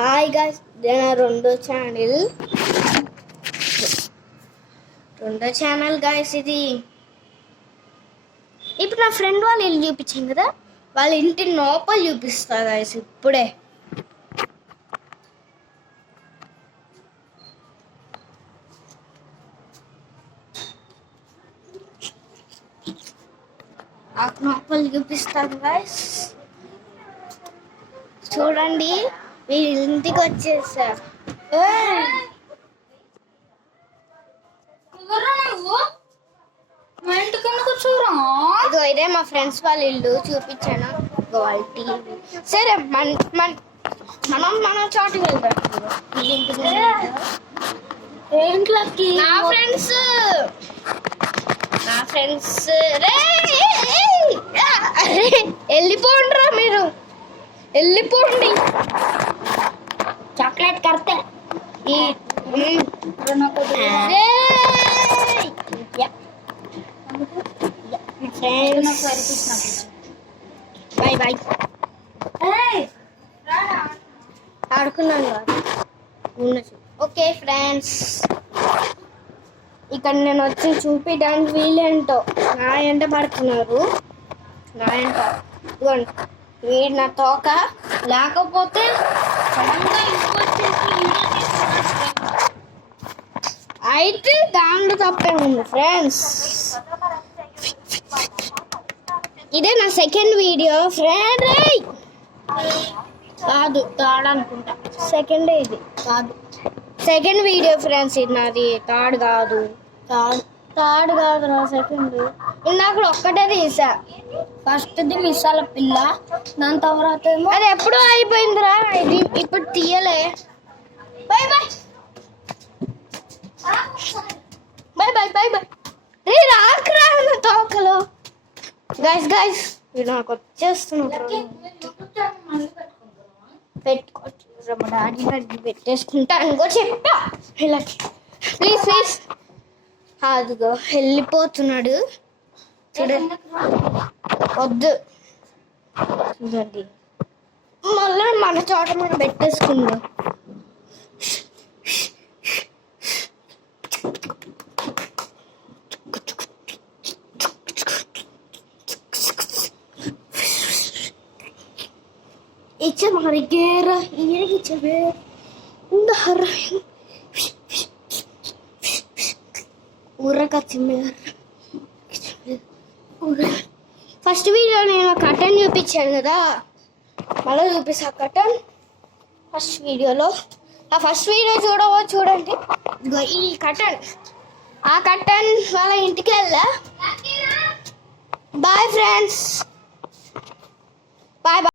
Hi guys, నేను రెండో channel guys. ఇది ఇప్పుడు నా ఫ్రెండ్ వాళ్ళ ఇల్లు చూపించాను కదా, వాళ్ళ ఇంటి లోపల చూపిస్తా గైస్ ఇప్పుడే. లోపల చూపిస్తాను గైస్, చూడండి. వీళ్ళ ఇంటికి వచ్చేసా. ఇదో ఇదే మా ఫ్రెండ్స్ వాళ్ళ ఇల్లు చూపించాను. వాళ్ళ టీవీ. సరే మనం చోటుకి వెళ్దాం. నా ఫ్రెండ్స్ వెళ్ళిపోండిరా, మీరు వెళ్ళిపోండి. చాక్లెట్ కడితే బాయ్ బాయ్. ఆడుకున్నాను. ఓకే ఫ్రెండ్స్, ఇక్కడ నేను వచ్చి చూపించడానికి వీళ్ళేంటో నా ఎంట పడుతున్నారు. నా ఎంట ఇదిగోండి, వీడు నా తోక. లేకపోతే అయితే దాంట్లో తప్పే ఉంది ఫ్రెండ్స్. ఇదే నా సెకండ్ వీడియో ఫ్రెండ్. కాదు థర్డ్ అనుకుంటా. సెకండ్ ఇది కాదు, సెకండ్ వీడియో ఫ్రెండ్స్. ఇది నాది థర్డ్ కాదు. థర్డ్ కాదురా, సెకండ్. ఇందాక ఒక్కటే తీసా. ఫస్ట్ది మిస్సాల పిల్ల, దాని తర్వాత అది ఎప్పుడూ అయిపోయిందిరా. ఇది ఇప్పుడు తీయలే. Bye bye bye bye bye bye. రే రాకరా నా తోకలో. గైస్ ఇది నాకు వచ్చేస్తున్నారు. పెట్టుకోవచ్చు, మా డాడీ పెట్టేసుకుంటా అనుకో చెప్పా వీళ్ళకి. ప్లీజ్ అదిగో వెళ్ళిపోతున్నాడు చూడండి. వద్దు చూడండి, మళ్ళీ మన చోట మనం పెట్టేసుకుందాం. Echa mariguera, echa ver, first video నేను కటన్ చూపించాను కదా, మళ్ళీ చూపిస్తా కటన్. ఫస్ట్ వీడియోలో ఆ ఫస్ట్ వీడియో చూడండి. ఈ కటన్, ఆ కటన్ వాళ్ళ ఇంటికి వెళ్ళా. Bye friends, bye bye.